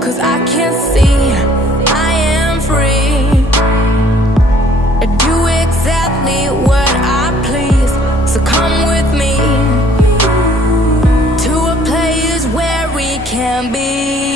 'cause I can't see I am free. I do exactly what I please. So come with me to a place where we can be.